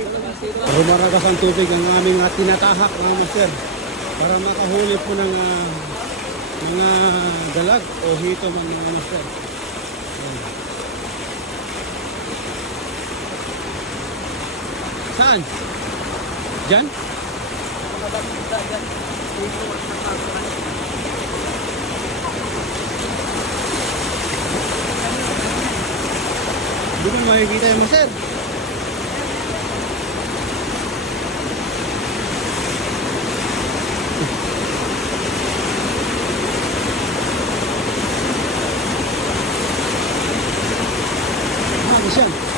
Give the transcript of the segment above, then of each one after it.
Rumaragas ang tubig ang aming uh, tinatahak mga master para makahuli po ng ah, mga dalag o hito mga master. Saan? Diyan? Mo makikita yung master. Ah, ano siya?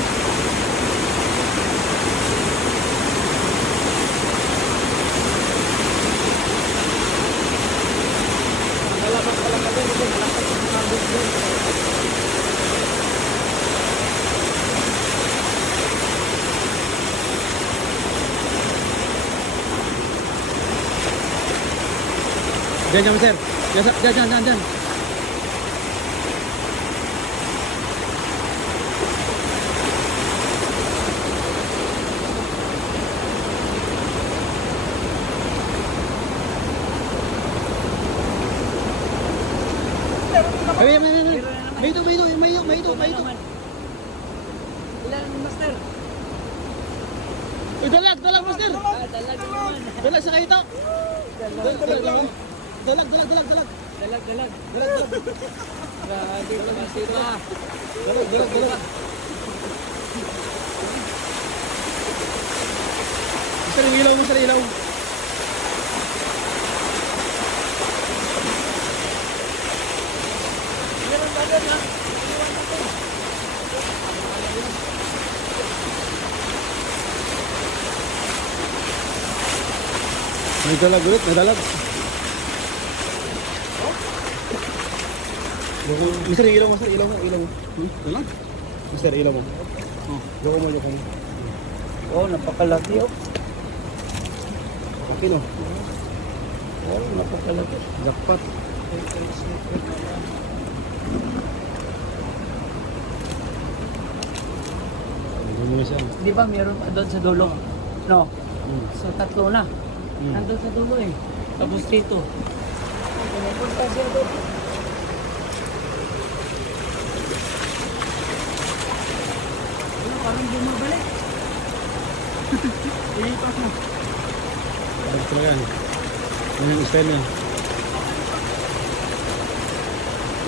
Diyan, diyan, sir. Diyan, sa- diyan, diyan, may, may, may, may. May ito, may ito, may ito, may ito, may ito. Ilan, master? Uy, dalag, dalag, master. Ah, dalag naman. Dalag sa kahito. Dalag, dalag, dalag. Dalag, dalag, dalag, dalag. Dalag, dalag. Dalag, dalag. Grabe ito, master ah. Dalag, dalag, dalag. Master, yung ilaw, master, ilaw. May dalag ulit, may dalag. Mister, ilaw mo, sir, ilaw mo, ilaw mo. Hmm? Dalag? Mister, ilaw mo. Oh, loko mo, loko mo. Oh, napakalaki oh. Okay, no? Oh, napakalaki. Jackpot. Ano mo siya? Di ba meron pa doon sa dulo? No, Hmm. so tatlo na. Hmm. Nandun sa dulo eh. Tapos dito. Pumupunta siya doon. Ano, parang bumabalik. Ilipas mo. Ano talaga yan? Yan yung style niya.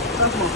Ilipas mo.